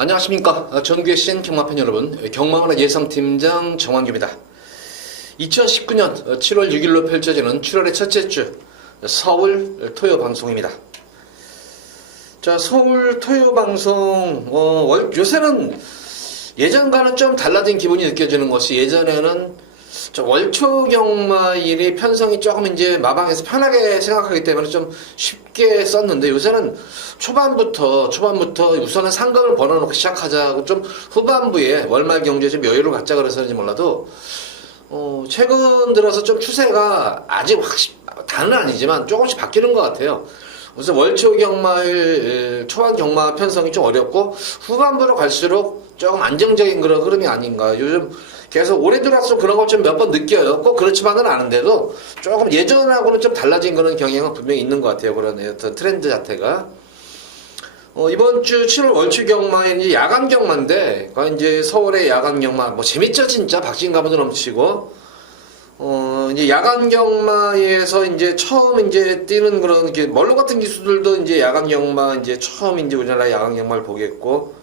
안녕하십니까. 전국의 경마팬 여러분, 경마문화 예상팀장 정환규입니다. 2019년 7월 6일로 펼쳐지는 7월의 첫째 주 서울 토요 방송입니다. 자, 서울 토요 방송 요새는 예전과는 좀 달라진 기분이 느껴지는 것이, 예전에는 월초 경마일이 편성이 조금 이제 마방에서 편하게 생각하기 때문에 좀 쉽게 썼는데, 요새는 초반부터 우선은 상금을 벌어놓고 시작하자고, 좀 후반부에 월말 경제에 좀 여유를 갖자 그래서인지 몰라도 최근 들어서 좀 추세가 아직 다는 아니지만 조금씩 바뀌는 것 같아요. 그래서 월초 경마일 초반 경마 편성이 좀 어렵고, 후반부로 갈수록 조금 안정적인 그런 흐름이 아닌가. 요즘 계속 올해 들어서 그런 걸 좀 몇 번 느껴요. 꼭 그렇지만은 않은데도 조금 예전하고는 좀 달라진 그런 경향은 분명히 있는 것 같아요. 그런 어떤 트렌드 자체가. 이번 주 7월 월초 경마는 이제 야간 경마인데, 이제 서울의 야간 경마, 재밌죠, 진짜. 박진감도 넘치고. 이제 야간 경마에서 이제 처음 이제 뛰는 그런 멀로 같은 기수들도 이제 야간 경마 이제 처음 이제 우리나라 야간 경마를 보겠고,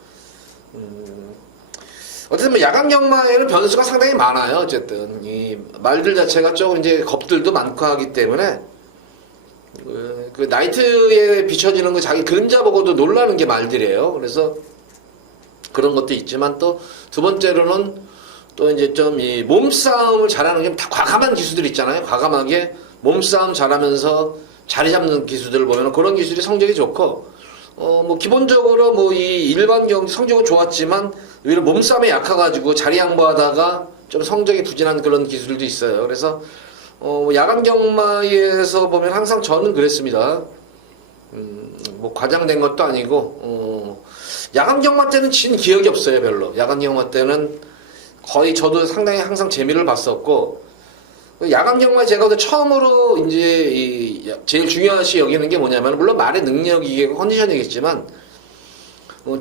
어쨌든 야간 경마에는 변수가 상당히 많아요. 어쨌든 이 말들 자체가 조금 이제 겁들도 많고 하기 때문에 그 나이트에 비춰지는 거 자기 그림자 보고도 놀라는 게 말들이에요. 그래서 그런 것도 있지만, 또 두 번째로는 또 이제 좀 이 몸싸움을 잘하는 게 다 과감한 기수들 있잖아요. 과감하게 몸싸움 잘하면서 자리 잡는 기수들을 보면 그런 기술이 성적이 좋고, 기본적으로 이 일반 경기 성적은 좋았지만 오히려 몸싸움에 약해가지고 자리 양보하다가 좀 성적이 부진한 그런 기술도 있어요. 그래서 야간 경마에서 보면 항상 저는 그랬습니다. 과장된 것도 아니고, 야간 경마 때는 진 기억이 없어요, 별로. 야간 경마 때는 거의 저도 상당히 항상 재미를 봤었고, 야간 경마에 제가 처음으로 이제 제일 중요시 여기는 게 뭐냐면, 물론 말의 능력이겠고 컨디션이겠지만,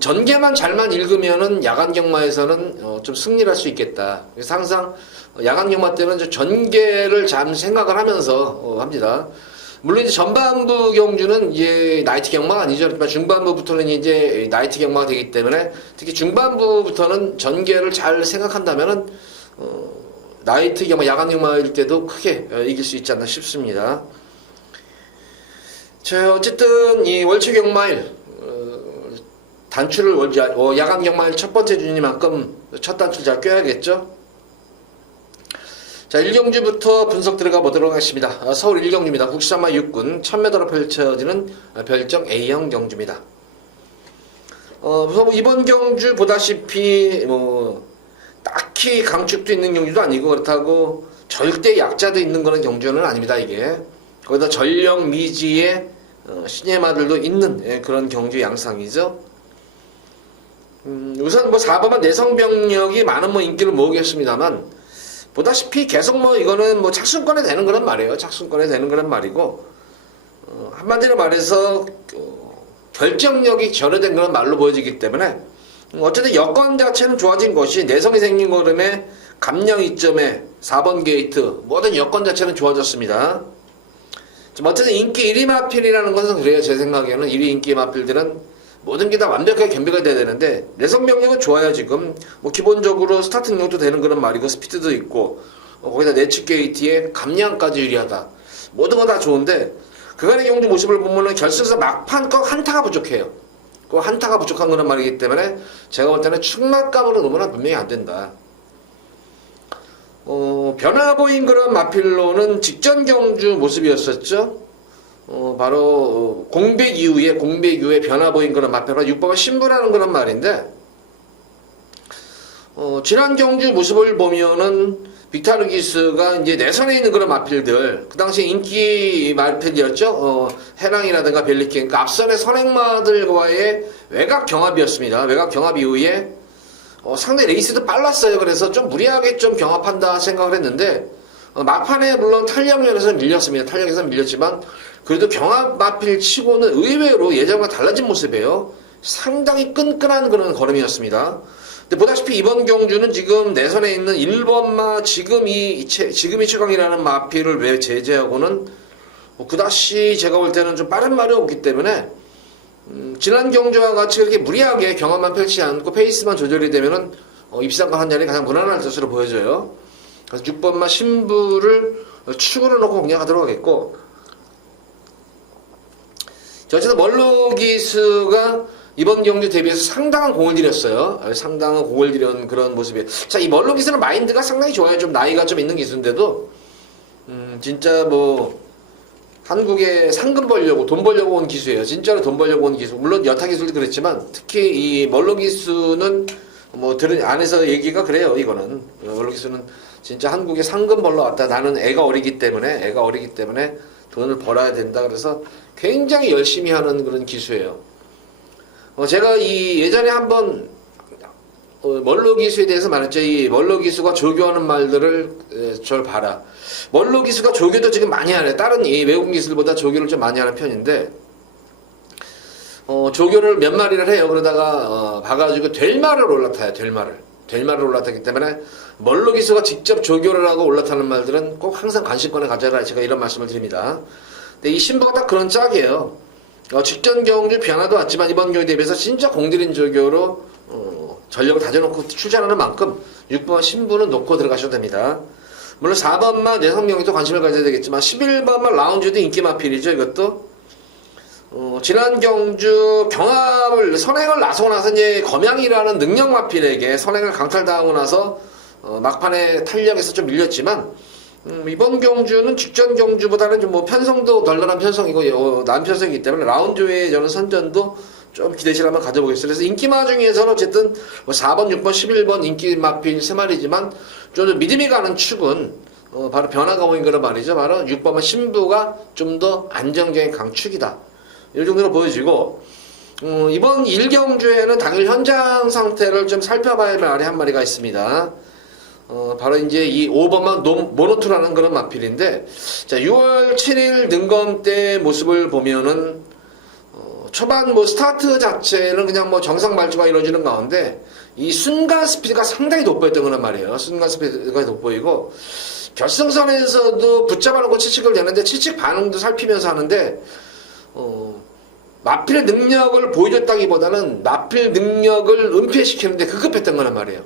전개만 잘만 읽으면은 야간 경마에서는 좀 승리를 할 수 있겠다. 그래서 항상 야간 경마 때는 전개를 잘 생각을 하면서 합니다. 물론 이제 전반부 경주는 이제 나이트 경마가 아니죠. 그렇지만 중반부부터는 이제 나이트 경마가 되기 때문에, 특히 중반부부터는 전개를 잘 생각한다면은 나이트 경마, 야간 경마일 때도 크게 이길 수 있지 않나 싶습니다. 자, 어쨌든 이 월초 경마일 단추를 야간 경마일 첫 번째 주니만큼 첫 단추를 잘 꿰야겠죠. 자, 1경주부터 분석 들어가 보도록 하겠습니다. 서울 1경주입니다. 국시산마 6군 1000m로 펼쳐지는 별정 A형 경주입니다. 이번 경주 보다시피 딱히 강축도 있는 경주도 아니고, 그렇다고 절대 약자도 있는 그런 경주는 아닙니다. 이게 거기다 전령 미지의 시네마들도 있는 그런 경주 양상이죠. 우선 4번은 내성병력이 많은 인기를 모으겠습니다만, 보다시피 계속 이거는 착순권에 되는 그런 말이에요. 착순권에 되는 그런 말이고, 한마디로 말해서 결정력이 결여된 그런 말로 보여지기 때문에, 어쨌든 여건 자체는 좋아진 것이, 내성이 생긴 걸음에 감령 이점에 4번 게이트 모든 여건 자체는 좋아졌습니다. 어쨌든 인기 1위 마필이라는 것은 그래요. 제 생각에는 1위 인기 마필들은 모든 게 다 완벽하게 겸비가 돼야 되는데, 내성 병력은 좋아요. 지금 기본적으로 스타트 능력도 되는 그런 말이고, 스피드도 있고, 거기다 내측 게이트에 감량까지 유리하다. 모든 건 다 좋은데, 그간의 경주 모습을 보면은 결승에서 막판 꼭 한타가 부족해요. 그 한타가 부족한 그런 말이기 때문에 제가 볼 때는 축막감으로 놓으면 분명히 안 된다. 변화 보인 그런 마필로는 직전 경주 모습이었었죠. 바로 공백 이후에 변화 보인 그런 마필로 6번의 신부라는 그런 말인데, 지난 경주 모습을 보면은 빅타르기스가 이제 내선에 있는 그런 마필들, 그 당시 인기 마필이었죠. 해랑이라든가 벨리킨, 그러니까 앞선의 선행마들과의 외곽 경합이었습니다. 외곽 경합 이후에 상대 레이스도 빨랐어요. 그래서 좀 무리하게 좀 경합한다 생각을 했는데, 막판에 물론 탄력에서 밀렸습니다. 탄력에서 밀렸지만 그래도 경합 마필 치고는 의외로 예전과 달라진 모습이에요. 상당히 끈끈한 그런 걸음이었습니다. 근데 보다시피 이번 경주는 지금 내선에 있는 1번마 지금이 최강이라는 마필을 왜 제재하고는 그다시 제가 볼 때는 좀 빠른 말이 없기 때문에 지난 경주와 같이 그렇게 무리하게 경합만 펼치지 않고 페이스만 조절이 되면은 입상과 한 자리 가장 무난한 것으로 보여져요. 그래서 6번마 신부를 축으로 놓고 공략하도록 하겠고, 어쨌든 멀로기수가 이번 경주 대비해서 상당한 공을 들였어요. 상당한 공을 들인 그런 모습이에요. 자, 이 멀로기수는 마인드가 상당히 좋아요. 좀 나이가 좀 있는 기수인데도 진짜 뭐 한국에 상금 벌려고 돈 벌려고 온 기수예요. 진짜로 돈 벌려고 온 기수. 물론 여타 기술도 그랬지만 특히 이 멀로 기수는 뭐 들은 안에서 얘기가 그래요. 이거는 멀로 기수는 진짜 한국에 상금 벌러 왔다. 나는 애가 어리기 때문에 돈을 벌어야 된다. 그래서 굉장히 열심히 하는 그런 기수예요. 제가 이 예전에 한번 멀로 기수에 대해서 말했죠. 이 멀로 기수가 조교하는 말들을 절 봐라. 멀로 기수가 조교도 지금 많이 하네. 다른 이 외국 기술보다 조교를 좀 많이 하는 편인데, 조교를 몇 마리를 해요. 그러다가 봐가지고 될말을 올라타요. 될말을 올라타기 때문에 멀로 기수가 직접 조교를 하고 올라타는 말들은 꼭 항상 관심권에 가져라. 제가 이런 말씀을 드립니다. 근데 이 신부가 딱 그런 짝이에요. 직전 경주 변화도 왔지만 이번 경주에 대비해서 진짜 공들인 조교로 전력을 다져놓고 출전하는 만큼 6번 신부는 놓고 들어가셔도 됩니다. 물론 4번만 내성명에도 관심을 가져야 되겠지만 11번만 라운지도 인기 마필이죠. 이것도 지난 경주 경합을 선행을 나서고 나서 이제 검양이라는 능력 마필에게 선행을 강탈당하고 나서 막판에 탄력에서 좀 밀렸지만 이번 경주는 직전 경주보다는 좀 뭐 편성도 덜덜한 편성이고 난편성이기 때문에 라운드 외에 저는 선전도 좀 기대실 한번 가져보겠습니다. 그래서 인기마 중에서는 어쨌든 뭐 4번, 6번, 11번 인기 마필 3마리지만 좀 믿음이 가는 축은 바로 변화가 오인 거란 말이죠. 바로 6번만 신부가 좀 더 안정적인 강축이다. 이 정도로 보여지고, 이번 1경주에는 당일 현장 상태를 좀 살펴봐야 할 말이 한 마리가 있습니다. 바로 이제 이 5번만 모노투라는 그런 마필인데, 자, 6월 7일 능검 때 모습을 보면은, 초반 뭐 스타트 자체는 그냥 뭐 정상 말주가 이루어지는 가운데, 이 순간 스피드가 상당히 돋보였던 거란 말이에요. 순간 스피드가 돋보이고, 결승선에서도 붙잡아놓고 치측을 내는데, 치측 반응도 살피면서 하는데, 마필 능력을 보여줬다기보다는 마필 능력을 은폐시키는데 급급했던 거란 말이에요.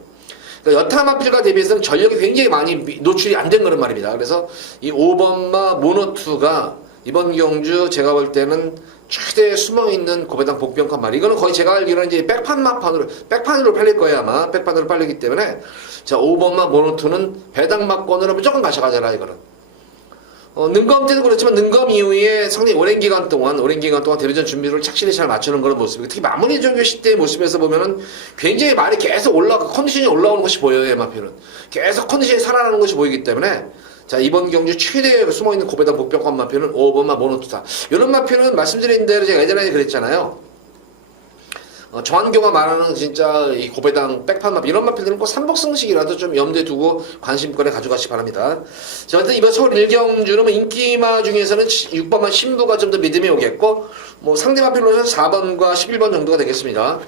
그러니까 여타 마필과 대비해서는 전력이 굉장히 많이 노출이 안 된 거란 말입니다. 그래서 이 5번마 모노2가 이번 경주 제가 볼 때는 최대 숨어있는 고배당 복병칸 말. 이거는 거의 제가 알기로는 이제 백판으로 팔릴 거예요, 아마. 백판으로 팔리기 때문에. 자, 5번마 모노2는 배당 막권으로 무조건 가져가잖아, 이거는. 능검 때도 그렇지만 능검 이후에 상당히 오랜 기간 동안 데뷔전 준비를 착실히 잘 맞추는 그런 모습이고, 특히 마무리 종교 시대의 모습에서 보면은 굉장히 말이 계속 컨디션이 올라오는 것이 보여요, MRP는. 계속 컨디션이 살아나는 것이 보이기 때문에, 자, 이번 경주 최대 숨어있는 고배당 복병권 마표는 5번마 모노투다. 이런 마표는 말씀드린 대로 제가 예전에 그랬잖아요. 정한교가 말하는 진짜 이 고배당 백판 마표, 이런 마표들은 꼭 삼복승식이라도 좀 염두에 두고 관심권에 가져가시기 바랍니다. 자, 일단 이번 서울 1경주는 뭐 인기마 중에서는 6번만 신부가 좀 더 믿음이 오겠고, 뭐 상대 마표로는 4번과 11번 정도가 되겠습니다.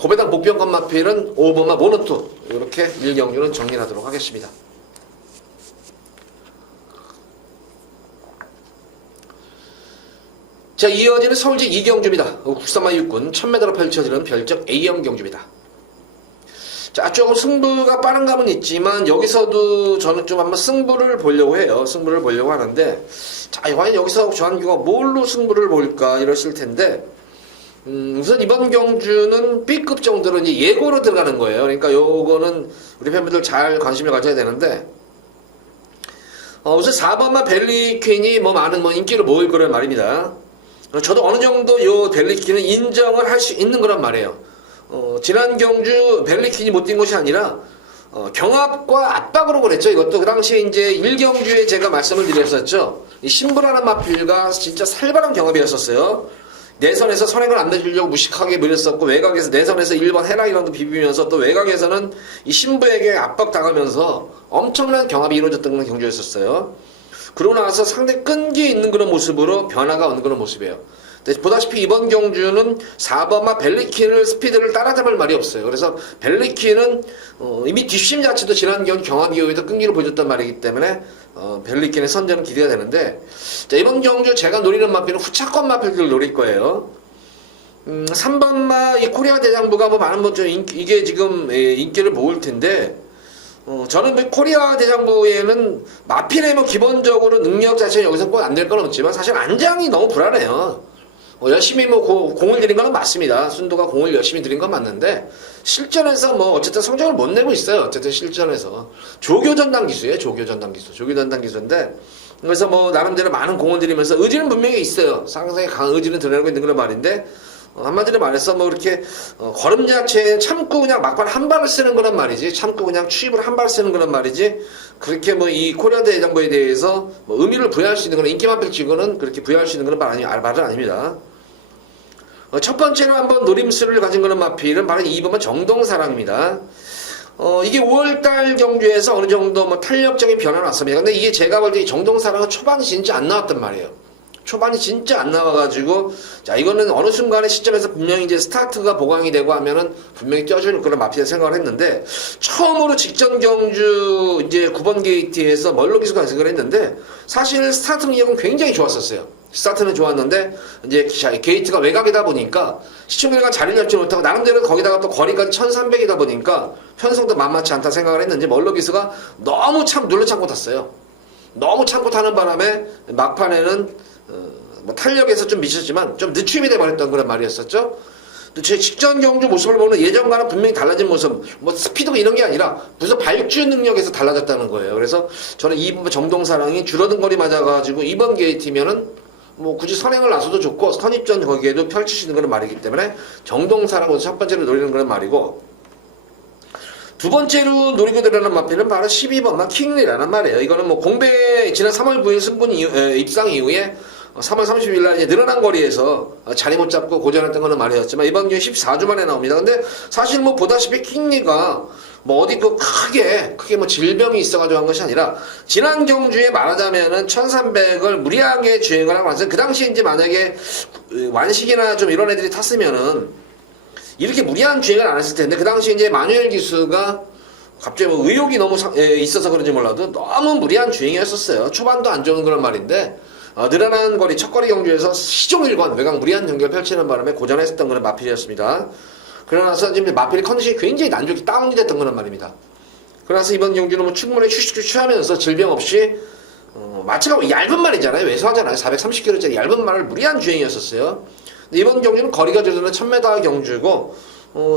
고배당 복병권 마표는 5번만 모노투. 이렇게 1경주는 정리하도록 하겠습니다. 자, 이어지는 서울시 2경주입니다. 국산마 육군 1000m로 펼쳐지는 별적 A형 경주입니다. 자, 조금 승부가 빠른 감은 있지만 여기서도 저는 좀 한번 승부를 보려고 해요. 승부를 보려고 하는데, 자, 과연 여기서 조한규가 뭘로 승부를 볼까 이러실 텐데, 우선 이번 경주는 B급 정도로 이제 예고로 들어가는 거예요. 그러니까 요거는 우리 팬분들 잘 관심을 가져야 되는데, 우선 4번만 벨리퀸이 뭐 많은 인기를 모을 거란 말입니다. 저도 어느 정도 요 벨리퀸은 인정을 할 수 있는 거란 말이에요. 지난 경주 벨리퀸이 못 뛴 것이 아니라 경합과 압박으로 그랬죠. 이것도 그 당시에 이제 1경주에 제가 말씀을 드렸었죠. 이 신부라는 마필과 진짜 살벌한 경합이었었어요. 내선에서 선행을 안 내주려고 무식하게 밀었었고, 외곽에서 내선에서 1번 해랑이랑도 비비면서 또 외곽에서는 이 신부에게 압박당하면서 엄청난 경합이 이루어졌던 그런 경주였었어요. 그러고 나서 상당히 끈기 있는 그런 모습으로 변화가 오는 그런 모습이에요. 보다시피 이번 경주는 4번마 벨리퀸을 스피드를 따라잡을 말이 없어요. 그래서 벨리퀸은 이미 뒷심 자체도 지난 경주 경합 이후에도 끈기를 보여줬단 말이기 때문에 벨리퀸의 선전은 기대가 되는데, 자, 이번 경주 제가 노리는 마필은 후차권 마필들을 노릴 거예요. 3번마 이 코리아 대장부가 뭐 많은 분들 이게 지금 인기를 모을 텐데, 저는 뭐 코리아 대장부에는 마필의 뭐 기본적으로 능력 자체는 여기서 꼭 안 될 건 없지만 사실 안장이 너무 불안해요. 열심히 뭐 공을 들인 건 맞습니다. 순도가 공을 열심히 들인 건 맞는데 실전에서 뭐 어쨌든 성적을 못 내고 있어요. 어쨌든 실전에서 조교전당 기수예요. 조교전당 기수인데 그래서 뭐 나름대로 많은 공을 들이면서 의지는 분명히 있어요. 상당히 강한 의지는 드러내고 있는 그런 말인데 한마디로 말해서 뭐 이렇게 걸음 자체에 참고 그냥 막판 한 발을 쓰는 거란 말이지, 참고 그냥 추입을 한 발 쓰는 거란 말이지, 그렇게 뭐 이 코리아 대장부에 대해서 뭐 의미를 부여할 수 있는 그런 인기만필 치고는 그렇게 부여할 수 있는 그런 말은 아닙니다. 첫 번째로 한번 노림수를 가진 그런 마필은 바로 2번은 정동사랑입니다. 이게 5월달 경주에서 어느 정도 뭐 탄력적인 변화가 났습니다. 근데 이게 제가 볼 때 정동사랑은 초반이 진짜 안 나왔단 말이에요. 초반이 진짜 안 나와가지고, 자, 이거는 어느 순간의 시점에서 분명히 이제 스타트가 보강이 되고 하면은 분명히 껴줄 그런 마필이라 생각을 했는데, 처음으로 직전 경주 이제 9번 게이트에서 멀로 기수가 연승을 했는데, 사실 스타트 능력은 굉장히 좋았었어요. 스타트는 좋았는데, 이제 게이트가 외곽이다 보니까, 시청률과 자리를 잡지 못하고, 나름대로 거기다가 또 거리가 1300이다 보니까, 편성도 만만치 않다 생각을 했는지, 멀로 기수가 너무 눌러 참고 탔어요. 너무 참고 타는 바람에, 막판에는, 뭐 탄력에서 좀 미쳤지만 좀 늦춤이 돼버렸던 그런 말이었었죠. 제 직전 경주 모습을 보면 예전과는 분명히 달라진 모습, 뭐 스피드가 이런 게 아니라 무슨 발주 능력에서 달라졌다는 거예요. 그래서 저는 2번 정동사랑이 줄어든 거리 맞아가지고 2번 게이트면은 뭐 굳이 선행을 나서도 좋고 선입전 거기에도 펼칠 수 있는 그런 말이기 때문에 정동사랑으로 첫 번째로 노리는 그런 말이고, 두 번째로 노리고 들어가는 마필은 바로 12번만 킹리라는 말이에요. 이거는 뭐 공배 지난 3월 9일 승분 입상 이후에 3월 30일 날 이제 늘어난 거리에서 자리 못 잡고 고전했던 거는 말이었지만 이번 기회 14주 만에 나옵니다. 근데 사실 뭐 보다시피 킹리가 뭐 어디 크게 뭐 질병이 있어가지고 한 것이 아니라 지난 경주에 말하자면은 1300을 무리하게 주행을 하고 나서 그 당시에 이제 만약에 완식이나 좀 이런 애들이 탔으면은 이렇게 무리한 주행을 안 했을 텐데 그 당시에 이제 마뉴엘 기수가 갑자기 뭐 의욕이 너무 있어서 그런지 몰라도 너무 무리한 주행이었었어요. 초반도 안 좋은 그런 말인데 늘어난 거리 첫거리 경주에서 시종일관 외곽 무리한 경기를 펼치는 바람에 고전했었던 그런 마필이었습니다. 그러나서 지금 마필의 컨디션이 굉장히 안 좋게 다운이 됐던 그런 말입니다. 그러나서 이번 경주는 뭐 충분히 휴식을 취하면서 질병 없이 마치가 뭐 얇은 말이잖아요. 왜소하잖아요. 430km짜리 얇은 말을 무리한 주행이었었어요. 근데 이번 경주는 거리가 줄어드는 1000m 경주고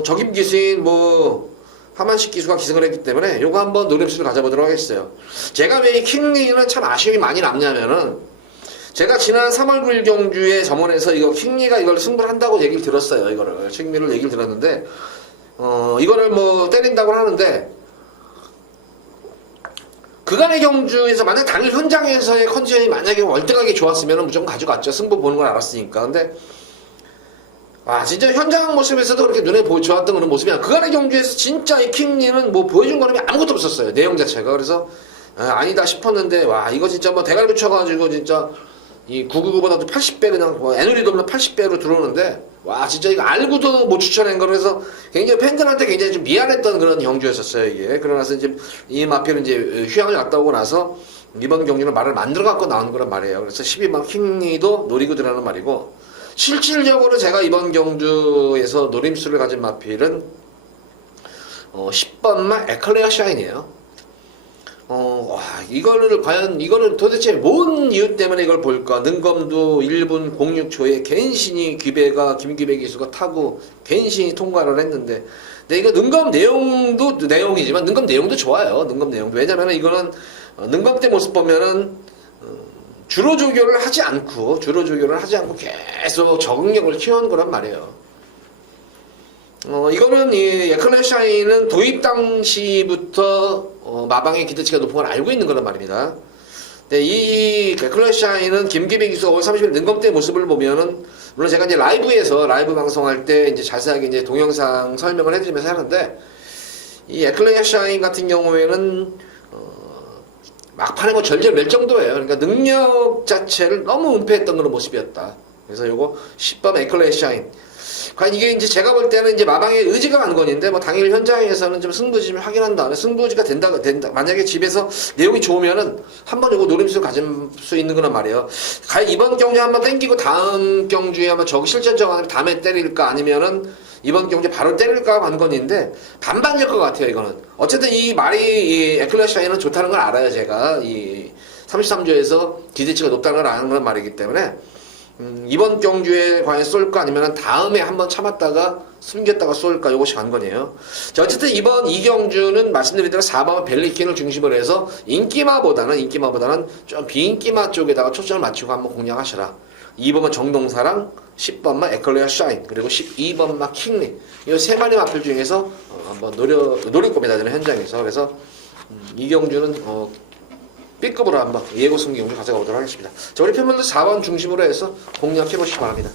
적임 기수인 뭐 하만식 기수가 기승을 했기 때문에 요거 한번 노림수를 가져보도록 하겠어요. 제가 왜 이 킹리는 참 아쉬움이 많이 남냐면은 제가 지난 3월 9일 경주에 점원에서 이거 킹리가 이걸 승부를 한다고 얘기를 들었어요. 이거를 킹리를 얘기를 들었는데 이거를 뭐 때린다고 하는데 그간의 경주에서 만약 당일 현장에서의 컨디션이 만약에 월등하게 좋았으면 무조건 가져갔죠. 승부 보는 걸 알았으니까. 근데 진짜 현장 모습에서도 그렇게 눈에 좋았던 그런 모습이야. 그간의 경주에서 진짜 이 킹리는 뭐 보여준 거는 아무것도 없었어요. 내용 자체가. 그래서 아니다 싶었는데 이거 진짜 뭐 대가리 붙여가지고 진짜 이 999보다도 80배 그냥 뭐 애누리도 없는 80배로 들어오는데 진짜 이거 알고도 못 추천한 거로 해서 굉장히 팬들한테 굉장히 좀 미안했던 그런 경주였었어요 이게. 그러나서 이제 이 마필은 이제 휴양을 갔다 오고 나서 이번 경주는 말을 만들어 갖고 나오는 그런 말이에요. 그래서 12번 킹리도 노리고 들어가는 말이고, 실질적으로 제가 이번 경주에서 노림수를 가진 마필은 10번만 에클레어 샤인이에요. 이거는 도대체 뭔 이유 때문에 이걸 볼까? 능검도 1분 06초에 갠신이 김귀배 기수가 타고 갠신이 통과를 했는데, 근데 이거 능검 내용도 내용이지만 능검 내용도 좋아요. 능검 내용도. 왜냐면은 이거는 능검 때 모습 보면은 주로 조교를 하지 않고 계속 적응력을 키워온 거란 말이에요. 이거는 이 에클레어 샤인은 도입 당시부터 마방의 기대치가 높은 걸 알고 있는 거란 말입니다. 네, 이 에클레어 샤인은 김기배 기수가 5월 30일 능검 때 모습을 보면은, 물론 제가 이제 라이브 방송할 때 이제 자세하게 이제 동영상 설명을 해드리면서 하는데, 이 에클레어 샤인 같은 경우에는 막판에 뭐 절절 멸 정도예요. 그러니까 능력 자체를 너무 은폐했던 그런 모습이었다. 그래서 요거 10번 에클레어 샤인. 과연 이게 이제 제가 볼 때는 이제 마방의 의지가 관건인데 뭐 당일 현장에서는 좀 승부지 좀 확인한 다음에 승부지가 된다 만약에 집에서 내용이 좋으면은 한번 이거 노림수 가질 수 있는 거란 말이에요. 과연 이번 경주 한번 땡기고 다음 경주에 한번 저기 실전 정하면 다음에 때릴까 아니면은 이번 경주 바로 때릴까 관건인데 반반일 것 같아요. 이거는 어쨌든 이 말이 이 에클레시아에는 좋다는 걸 알아요. 제가 이 33조에서 기대치가 높다는 걸 아는 그런 말이기 때문에 이번 경주에 과연 쏠까 아니면 다음에 한번 참았다가 숨겼다가 쏠까 이것이 관건이에요. 자, 어쨌든 이번 이 경주는 말씀드린 대로 4번 벨리킨을 중심으로 해서 인기마보다는 좀 비인기마 쪽에다가 초점을 맞추고 한번 공략하시라. 2번은 정동사랑 10번만 에클레아 샤인 그리고 12번만 킹리 이 세 마리 마필 중에서 한번 노릴 겁니다. 저는 현장에서. 그래서 이 경주는 B급으로 한번 예고 승기 경주 가져가 보도록 하겠습니다. 자, 우리 팬분들 4번 중심으로 해서 공략해 보시기 바랍니다.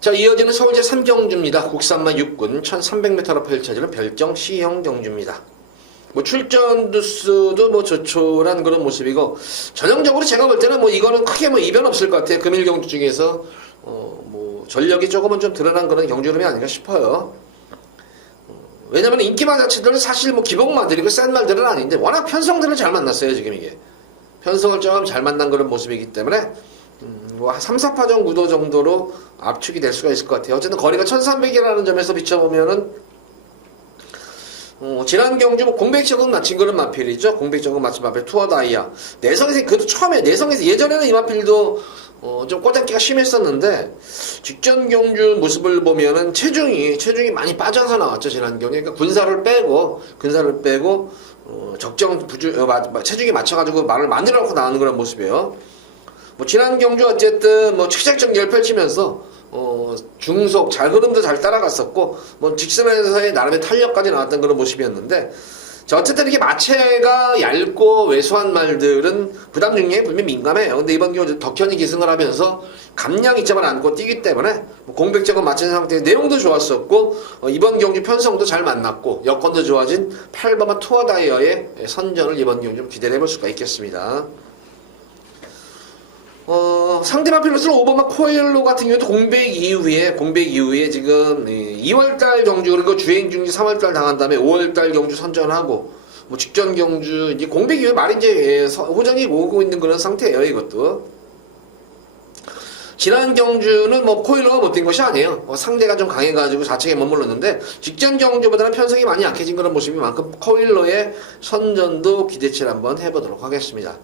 자, 이어지는 서울제 3경주입니다. 국산만 6군 1300m로 펼쳐지는 별정 C형 경주입니다. 뭐 출전 두수도 뭐 조촐한 그런 모습이고 전형적으로 제가 볼 때는 뭐 이거는 크게 뭐 이변 없을 것 같아요. 금일 경주 중에서 뭐 전력이 조금은 좀 드러난 그런 경주 흐름이 아닌가 싶어요. 왜냐면 인기마 자체들은 사실 뭐 기복마들이고 센 말들은 아닌데 워낙 편성들을 잘 만났어요. 지금 이게 편성을 좀 잘 만난 그런 모습이기 때문에 뭐 3, 4파전 구도 정도로 압축이 될 수가 있을 것 같아요. 어쨌든 거리가 1300이라는 점에서 비춰보면은 지난 경주 뭐 공백적은 맞힌 그런 마필이죠. 공백적은 맞힌 마필 투어다이아 내성에서 그래도 처음에 내성에서 예전에는 이 마필도 좀 꼬잡기가 심했었는데 직전 경주 모습을 보면은 체중이 많이 빠져서 나왔죠. 지난 경주 그러니까 군사를 빼고 적정 체중에 맞춰가지고 말을 만들어 놓고 나오는 그런 모습이에요. 뭐 지난 경주 어쨌든 뭐 최적정결 펼치면서 중속 잘 흐름도 잘 따라갔었고 뭐 직선에서의 나름의 탄력까지 나왔던 그런 모습이었는데 자, 어쨌든 이게 마체가 얇고 왜소한 말들은 부담 중량에 분명히 민감해요. 근데 이번 경우 덕현이 기승을 하면서 감량 이점을 안고 뛰기 때문에 공백적은 맞춘 상태에 내용도 좋았었고 이번 경주 편성도 잘 만났고 여건도 좋아진 8번마 투어다이어의 선전을 이번 경주 좀 기대를 해볼 수가 있겠습니다. 상대방 필로스는 5번마 코엘로 같은 경우도 공백 이후에 지금 2월달 경주 그리고 주행 중지 3월달 당한 다음에 5월달 경주 선전하고 뭐 직전 경주 이제 공백 이후에 말이 이제 호전이 오고 있는 그런 상태예요. 이것도 지난 경주는 뭐 코일러가 못된 것이 아니에요. 상대가 좀 강해가지고 좌측에 머물렀는데 직전 경주보다는 편성이 많이 약해진 그런 모습인 만큼 코일러의 선전도 기대치를 한번 해보도록 하겠습니다.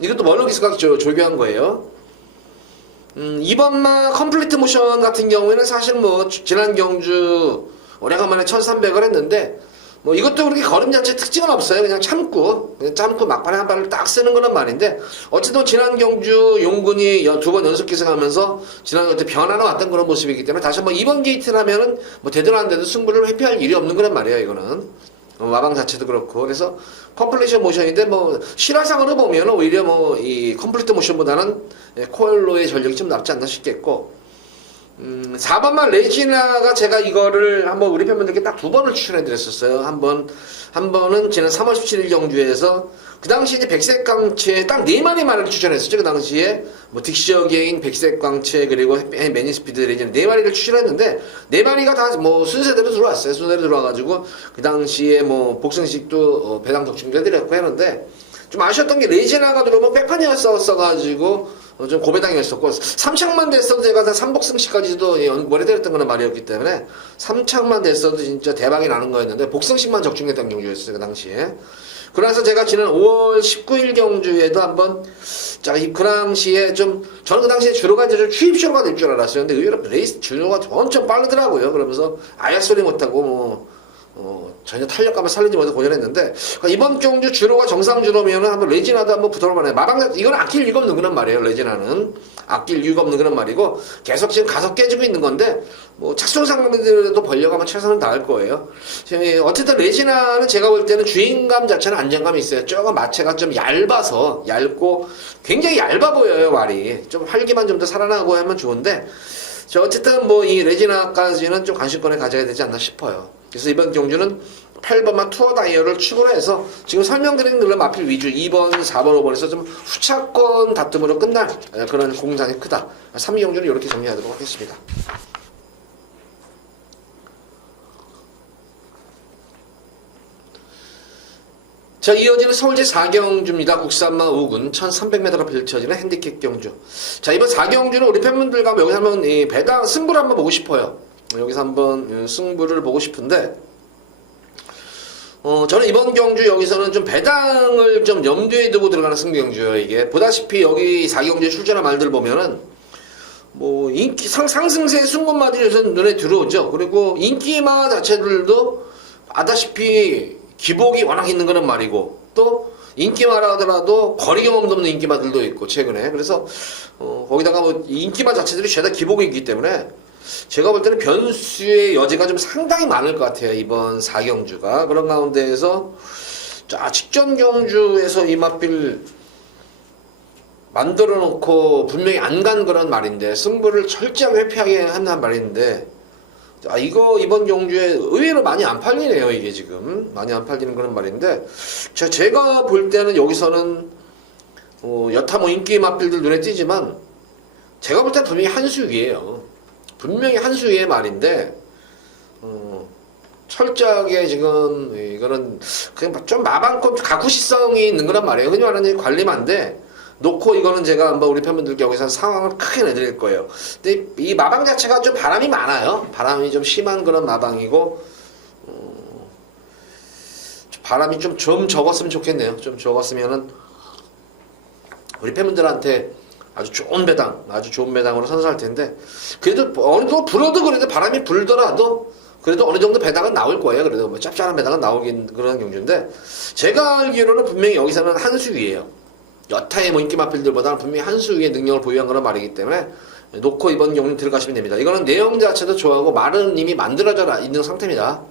이것도 멀로기스가 조교한 거예요. 2번마 컴플리트 모션 같은 경우에는 사실 뭐 지난 경주 오래간만에 1300을 했는데 뭐 이것도 그렇게 걸음 자체 특징은 없어요. 그냥 참고 막판에 한 발을 딱 쓰는 거란 말인데 어쨌든 지난 경주 용군이 2번 연속 기승하면서 지난 경주 변화가 왔던 그런 모습이기 때문에 다시 한번 이번 게이트를 하면은 뭐 되든 안 되든 승부를 회피할 일이 없는 거란 말이에요. 이거는 마방 자체도 그렇고 그래서 컴플리션 모션인데 뭐 실화상으로 보면 오히려 뭐 이 컴플리트 모션보다는 코엘로의 전력이 좀 낫지 않나 싶겠고 4번만 레지나가 제가 이거를 한번 우리 팬분들께 딱 2번을 추천해 드렸었어요. 한 번은 지난 3월 17일 경주에서 그 당시 이제 백색 광채 딱 4마리 말을 추천했었죠. 그 당시에 뭐 딕시어 게인, 백색 광채 그리고 매니스피드 레지나 4마리를 추천했는데 4마리가 다 뭐 순서대로 들어왔어요. 순서대로 들어와가지고 그 당시에 뭐 복승식도 배당 덕충도 해드렸고 했는데 좀 아쉬웠던 게 레지나가 들어오면 백판이었어가지고 좀 고배당이었었고 3착만 됐어도 제가 3복승식까지도 연구해드렸던 거는 말이었기 때문에 3착만 됐어도 진짜 대박이 나는 거였는데 복승식만 적중했던 경주였어요. 그 당시에. 그래서 제가 지난 5월 19일 경주에도 한번 그 당시에 좀 저는 그 당시에 주로가 이제 추입쇼가 될 줄 알았어요. 근데 의외로 레이스 주로가 엄청 빠르더라고요. 그러면서 아예 소리 못하고 전혀 탄력감을 살리지 못해서 고전했는데 이번 경주 주로가 정상 주로면 한번 레지나도 한번 붙어볼만해. 마방 이건 아낄 이유가 없는 그런 말이에요. 레지나는 아낄 이유가 없는 그런 말이고 계속 지금 가속 깨지고 있는 건데 뭐 착순 상금들도 벌려가면 최선을 다할 거예요. 어쨌든 레지나는 제가 볼 때는 주행감 자체는 안정감이 있어요. 조금 마체가 좀 얇고 굉장히 얇아 보여요. 말이 좀 활기만 좀 더 살아나고 하면 좋은데 어쨌든 뭐 이 레지나까지는 좀 관심권에 가져야 되지 않나 싶어요. 그래서 이번 경주는 8번만 투어 다이어를 축으로 해서 지금 설명드린 그런 마필 위주 2번, 4번, 5번에서 좀 후차권 다툼으로 끝날 그런 공산이 크다. 3경주는 이렇게 정리하도록 하겠습니다. 자, 이어지는 서울제 4경주입니다. 국산마 5군 1300m로 펼쳐지는 핸디캡 경주. 자, 이번 4경주는 우리 팬분들과 여기서 한번 이 배당 승부를 한번 보고 싶어요. 여기서 한번 승부를 보고 싶은데, 저는 이번 경주 여기서는 좀 배당을 좀 염두에 두고 들어가는 승부 경주예요, 이게. 보다시피 여기 4경주에 출전한 말들 보면은, 뭐, 인기, 상승세 순간마들이 우선 눈에 들어오죠. 그리고 인기마 자체들도 아다시피 기복이 워낙 있는 거는 말이고, 또 인기마라 하더라도 거리 경험도 없는 인기마들도 있고, 최근에. 그래서, 거기다가 뭐 인기마 자체들이 죄다 기복이 있기 때문에, 제가 볼 때는 변수의 여지가 좀 상당히 많을 것 같아요, 이번 4경주가. 그런 가운데에서, 자, 직전 경주에서 이 맛비를 만들어 놓고 분명히 안 간 그런 말인데, 승부를 철저하게 회피하게 한단 말인데, 자, 이거 이번 경주에 의외로 많이 안 팔리네요, 이게 지금. 많이 안 팔리는 그런 말인데, 제가 볼 때는 여기서는, 여타 뭐 인기 맛빌들 눈에 띄지만, 제가 볼 때는 분명히 한 수 위에요. 분명히 한 수 위의 말인데, 철저하게 지금, 이거는, 그냥 좀 마방권 가쿠시성이 있는 거란 말이에요. 흔히 말하는 관리만데, 놓고 이거는 제가 한번 우리 팬분들께 여기서 상황을 크게 내드릴 거예요. 근데 이 마방 자체가 좀 바람이 많아요. 바람이 좀 심한 그런 마방이고, 바람이 좀 적었으면 좋겠네요. 좀 적었으면은, 우리 팬분들한테 아주 좋은 배당으로 선사할 텐데, 그래도 어느 정도 불어도 그래도 바람이 불더라도, 그래도 어느 정도 배당은 나올 거예요. 그래도 뭐 짭짤한 배당은 나오긴 그런 경주인데, 제가 알기로는 분명히 여기서는 한 수 위에요. 여타의 뭐 인기 맛빌들보다는 분명히 한 수 위의 능력을 보유한 그런 말이기 때문에 놓고 이번 경주 들어가시면 됩니다. 이거는 내용 자체도 좋아하고 말은 이미 만들어져 있는 상태입니다.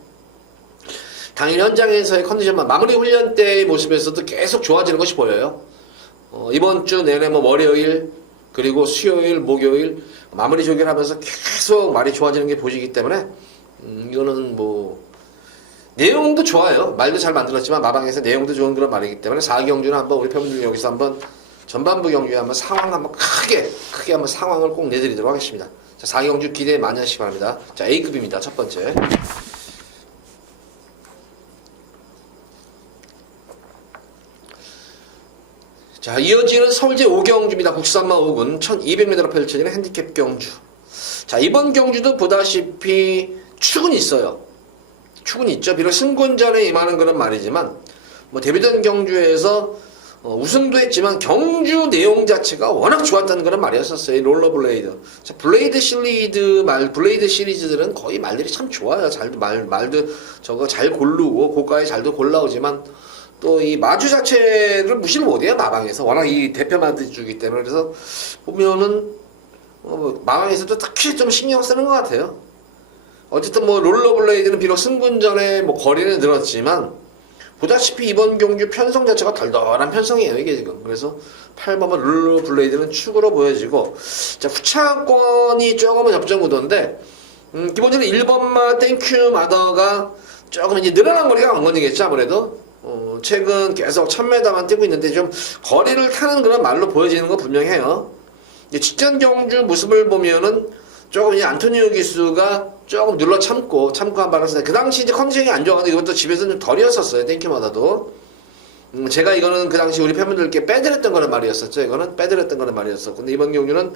당일 현장에서의 컨디션만 마무리 훈련 때의 모습에서도 계속 좋아지는 것이 보여요. 이번 주 내내 뭐 월요일 그리고 수요일 목요일 마무리 조결하면서 계속 말이 좋아지는 게 보이기 때문에 이거는 뭐 내용도 좋아요. 말도 잘 만들었지만 마방에서 내용도 좋은 그런 말이기 때문에 4경주는 한번 우리 팬분들 여기서 한번 전반부 경주에 한번 상황 한번 크게 한번 상황을 꼭 내드리도록 하겠습니다. 자, 4경주 기대 많이 하시기 바랍니다. 자, A급입니다. 첫 번째. 자, 이어지는 서울제 5경주입니다. 국산마 5군 1200m로 펼쳐지는 핸디캡 경주. 자, 이번 경주도 보다시피 축은 있어요. 축은 있죠. 비록 승군전에 임하는 그런 말이지만, 뭐, 데뷔전 경주에서, 우승도 했지만, 경주 내용 자체가 워낙 좋았다는 그런 말이었었어요. 롤러블레이드. 자, 블레이드 시리즈들은 거의 말들이 참 좋아요. 말도 저거 잘 고르고, 고가에 잘도 골라오지만, 또 이 마주 자체를 무시를 못해요. 마방에서. 워낙 이 대표 마주기 때문에. 그래서, 보면은, 마방에서도 특히 좀 신경 쓰는 것 같아요. 어쨌든 뭐 롤러블레이드는 비록 승군전에 뭐 거리는 늘었지만 보다시피 이번 경주 편성 자체가 덜덜한 편성이에요, 이게 지금. 그래서 8번은 롤러블레이드는 축으로 보여지고, 자, 후차권이 조금은 접전구도인데, 기본적으로 1번마 땡큐 마더가 조금 이제 늘어난 거리가 관건이겠죠, 아무래도. 최근 계속 1000m만 뛰고 있는데 좀 거리를 타는 그런 말로 보여지는 거 분명해요. 직전 경주 모습을 보면은 조금 이제 안토니오 기수가 조금 눌러 참고 한 바람에 그 당시 이제 컨디션이 안 좋아가지고 이것도 집에서 좀 덜이었었어요. 땡큐마다도. 제가 이거는 그 당시 우리 팬분들께 빼드렸던 거란 말이었었죠. 이거는 빼드렸던 거란 말이었어. 근데 이번 경주는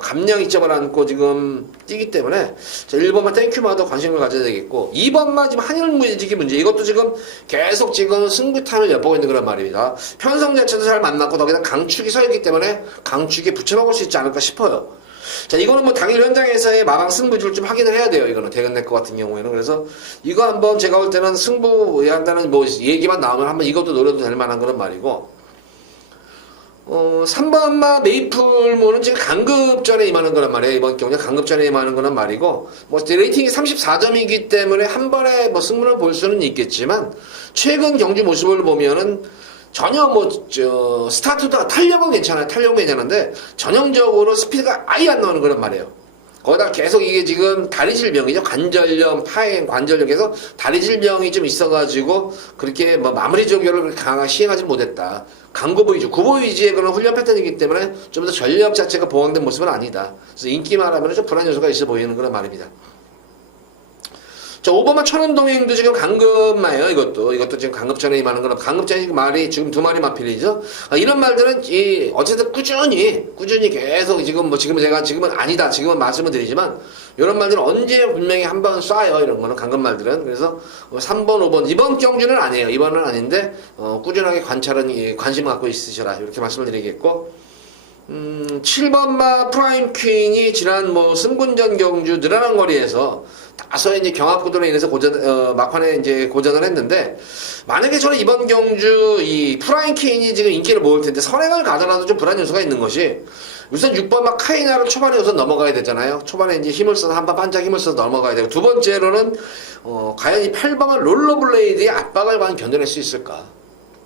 감량 이점을 안고 지금 뛰기 때문에 자, 1번만 땡큐마다 관심을 가져야 되겠고 2번만 지금 한일무지기 문제 이것도 지금 계속 지금 승부탄을 엿보고 있는 거란 말입니다. 편성 자체도 잘 만났고 거기다 강축이 서 있기 때문에 강축에 붙여먹을 수 있지 않을까 싶어요. 자, 이거는 뭐 당일 현장에서의 마방 승부줄 좀 확인을 해야 돼요. 이거는 대근내 거 같은 경우에는. 그래서 이거 한번 제가 볼 때는 승부 한다는 뭐 얘기만 나오면 한번 이것도 노려도 될 만한 그런 말이고 3번마 메이플모는 지금 강급전에 임하는 거란 말이에요. 이번 경우에 강급전에 임하는 거란 말이고 뭐 레이팅이 34점이기 때문에 한 번에 뭐 승부를 볼 수는 있겠지만 최근 경주 모습을 보면은 전혀 스타트도 탄력은 괜찮아요. 탄력은 괜찮은데 전형적으로 스피드가 아예 안 나오는 그런 말이에요. 거기다 계속 이게 지금 다리 질병이죠. 관절염, 파행, 관절염에서 다리 질병이 좀 있어가지고 그렇게 뭐 마무리 조결을 그렇게 강하게 시행하지 못했다. 강고보 위주, 구보 위주의 그런 훈련 패턴이기 때문에 좀 더 전력 자체가 보강된 모습은 아니다. 그래서 인기만 하면 좀 불안 요소가 있어 보이는 그런 말입니다. 자, 오버마 천원동행도 지금 강급마예요. 이것도 지금 강급전에 임하는 거는 강급전이 말이 지금 두 마리 마필이죠. 이런 말들은 어쨌든 꾸준히 계속 지금은 제가 지금은 아니다. 지금은 말씀을 드리지만 이런 말들은 언제 분명히 한 번 쏴요. 이런 거는 강급 말들은. 그래서 3번, 5번 이번 경주는 아니에요. 이번은 아닌데 꾸준하게 관심을 갖고 있으셔라. 이렇게 말씀을 드리겠고. 7번마 프라임 퀸이 지난 승군전 경주 늘어난 거리에서 다소의 이제 경합구도로 인해서 막판에 이제 고전을 했는데, 만약에 저는 이번 경주 이 프라임 퀸이 지금 인기를 모을 텐데 선행을 가더라도 좀 불안 요소가 있는 것이, 우선 6번마 카이나로 초반에 우선 넘어가야 되잖아요. 초반에 이제 힘을 써서 한번 반짝 힘을 써서 넘어가야 되고, 두 번째로는 과연 이 8번마 롤러블레이드의 압박을 과연 견뎌낼 수 있을까?